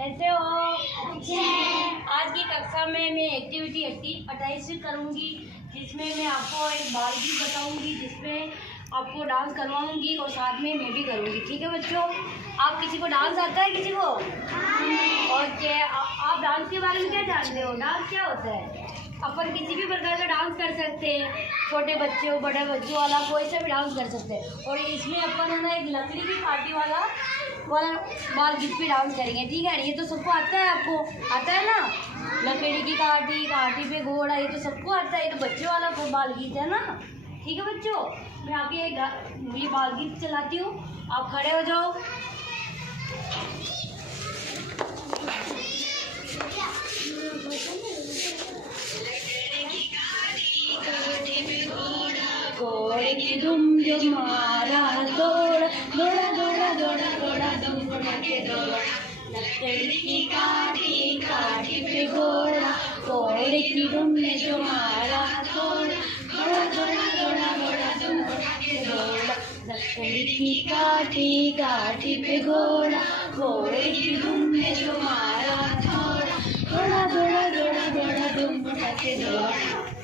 कैसे हो? आज की कक्षा में मैं एक्टिविटी 28 करूँगी, जिसमें मैं आपको एक बालगीत बताऊँगी, जिसमें आपको डांस करवाऊँगी और साथ में मैं भी करूँगी। ठीक है बच्चों? आप किसी को डांस आता है? किसी को? और क्या आप डांस के बारे में क्या जानते हो? डांस क्या होता है? अपन किसी भी प्रकार का डांस कर सकते हैं, छोटे बच्चे हो, बड़े बच्चों वाला, कोई सा भी डांस कर सकते हैं। और इसमें अपन है ना एक लकड़ी की काठी वाला बालगीत पे डांस करेंगे। ठीक है? ये तो सबको आता है, आपको आता है ना? लकड़ी की काठी, काठी पे घोड़ा, ये तो सबको आता है। ये तो बच्चों वाला बालगीत है ना? ठीक है बच्चों, मैं आगे ये बालगीत चलाती हूँ, आप खड़े हो जाओ। घोड़े की दुम दुम मारा दौड़ा दौड़ा दौड़ा दौड़ा दौड़ा दुम घोड़ा के दौड़ा, लकड़ी की काठी काठी पे घोड़ा, घोड़े की दुम ने जो मारा दौड़ा दौड़ा दौड़ा दौड़ा दौड़ा दुम घोड़ा के दौड़ा, लकड़ी की काठी काठी पे घोड़ा, घोड़े की दुम ने जो मारा दौड़ा दौड़ा दौड़ा दौड़ा दौड़ा दुम घोड़ा के दौड़ा,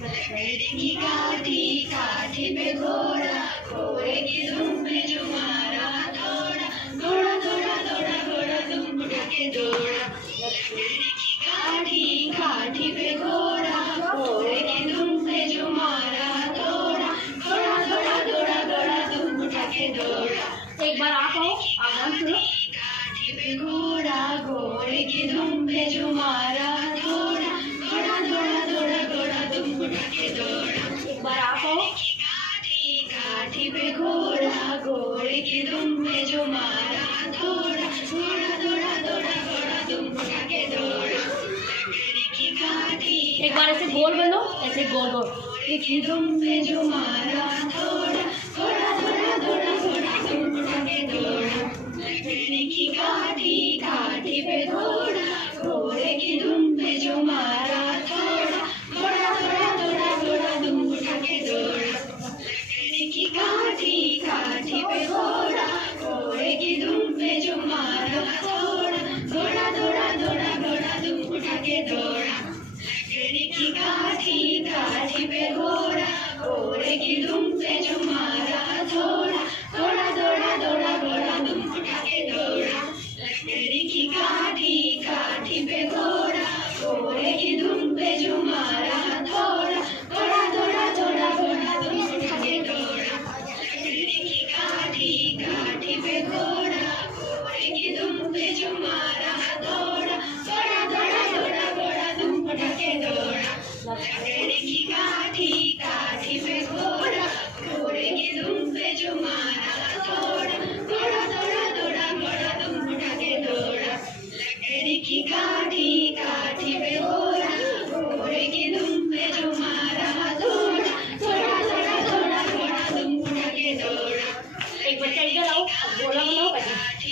लकड़ी की काठी काठी पे घोड़ा, घोड़े की दुम पे जो मारा दौड़ा दौड़ा दौड़ा दौड़ा दौड़ा दुम घोड़ा के दौड़ा, लकड़ी की काठी काठी पे घोड़ा, घोड़े की दुम पे जो मारा दौड़ा दौड़ा दौड़ा दौड़ा दौड़ा दुम घोड़ा के दौड़ा। एक बार आप आओ, आप डांस करो। काठी पे घोड़ा, घोड़े की दुम पे जो मारा दौड़ा दौड़ा दौड़ा दौड़ा दौड़ा दुम घोड़ा के दौड़ा। एक बार आप आओ। काठी पे घोड़ा, घोड़े की दुम पे जो मारा दौड़ा दौड़ा दौड़ा दौड़ा दौड़ा दुम घोड़ा के दौड़ा, लकड़ी की काठी। एक बार ऐसे गोल बोलो, ऐसे गोल गोल। घोड़े की दुम पे जो मारा दौड़ा दौड़ा दौड़ा दौड़ा दौड़ा दुम घोड़ा के दौड़ा, लकड़ी की काठी काठी पे घोड़ा, घोड़े की दुम पे जो मारा दौड़ा दौड़ा दौड़ा दौड़ा दौड़ा दुम घोड़ा के दौड़ा, लकड़ी की काठी काठी पे घोड़ा, घोड़े की दुम पे जो मारा दौड़ा दौड़ा दौड़ा दौड़ा दौड़ा दुम घोड़ा के दौड़ा, लकड़ी की काठी काठी पे घोड़ा, घोड़े की दुम पे जो मारा दौड़ा दौड़ा दौड़ा दौड़ा दौड़ा दुम घोड़ा के दौड़ा, लकड़ी की काठी काठी पे घोड़ा, घोड़े की दुम पे जो मारा दौड़ा दौड़ा दौड़ा दौड़ा दौड़ा दुम घोड़ा के दौड़ा, लकड़ी की काठी काठी पे घोड़ा, घोड़े की दुम पे जो मारा दौड़ा दौड़ा दौड़ा दौड़ा दौड़ा दुम घोड़ा के दौड़ा, लकड़ी की काठी काठी पे घोड़ा, घोड़े की दुम पे जो मारा दौड़ा दौड़ा दौड़ा दौड़ा दौड़ा दुम घोड़ा के दौड़ा, लकड़ी की काठी काठी पे घोड़ा, घोड़े की दुम पे जो मारा दौड़ा दौड़ा दौड़ा दौड़ा दौड़ा दुम घोड़ा के दौड़ा। एक बच्चा इधर आओ, बोला बनाओ,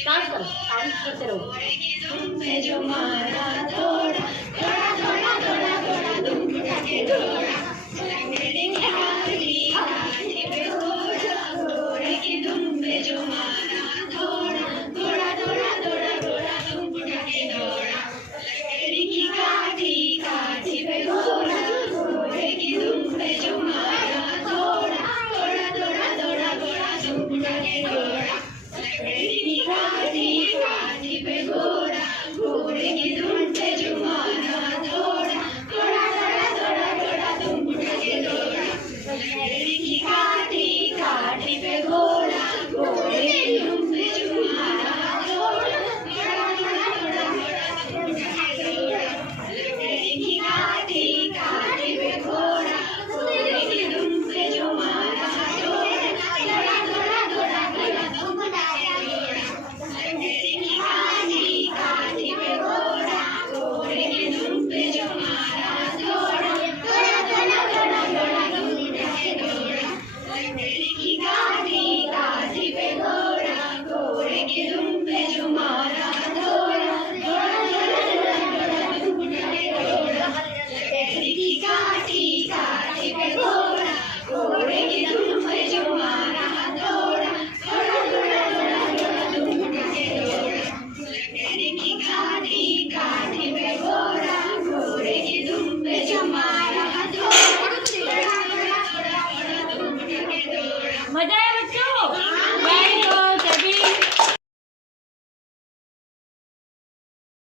डांस करो, डांस करते रहो। घोड़े की दुम पे जो मारा दौड़ा दौड़ा दौड़ा दौड़ा दौड़ा दुम घोड़ा के दौड़ा, लकड़ी की काठी काठी पे घोड़ा, घोड़े की दुम पे जो मारा दौड़ा दौड़ा दौड़ा दौड़ा दौड़ा दुम घोड़ा के दौड़ा, लकड़ी की काठी काठी पे घोड़ा, घोड़े की दुम पे जो मारा दौड़ा दौड़ा दौड़ा दौड़ा दौड़ा दुम घोड़ा के दौड़ा, लकड़ी की काठी काठी पे घोड़ा, घोड़े की दुम पे जो मारा दौड़ा दौड़ा दौड़ा दौड़ा दौड़ा दुम घोड़ा के दौड़ा, लकड़ी की काठी काठी पे घोड़ा, घोड़े बच्चों।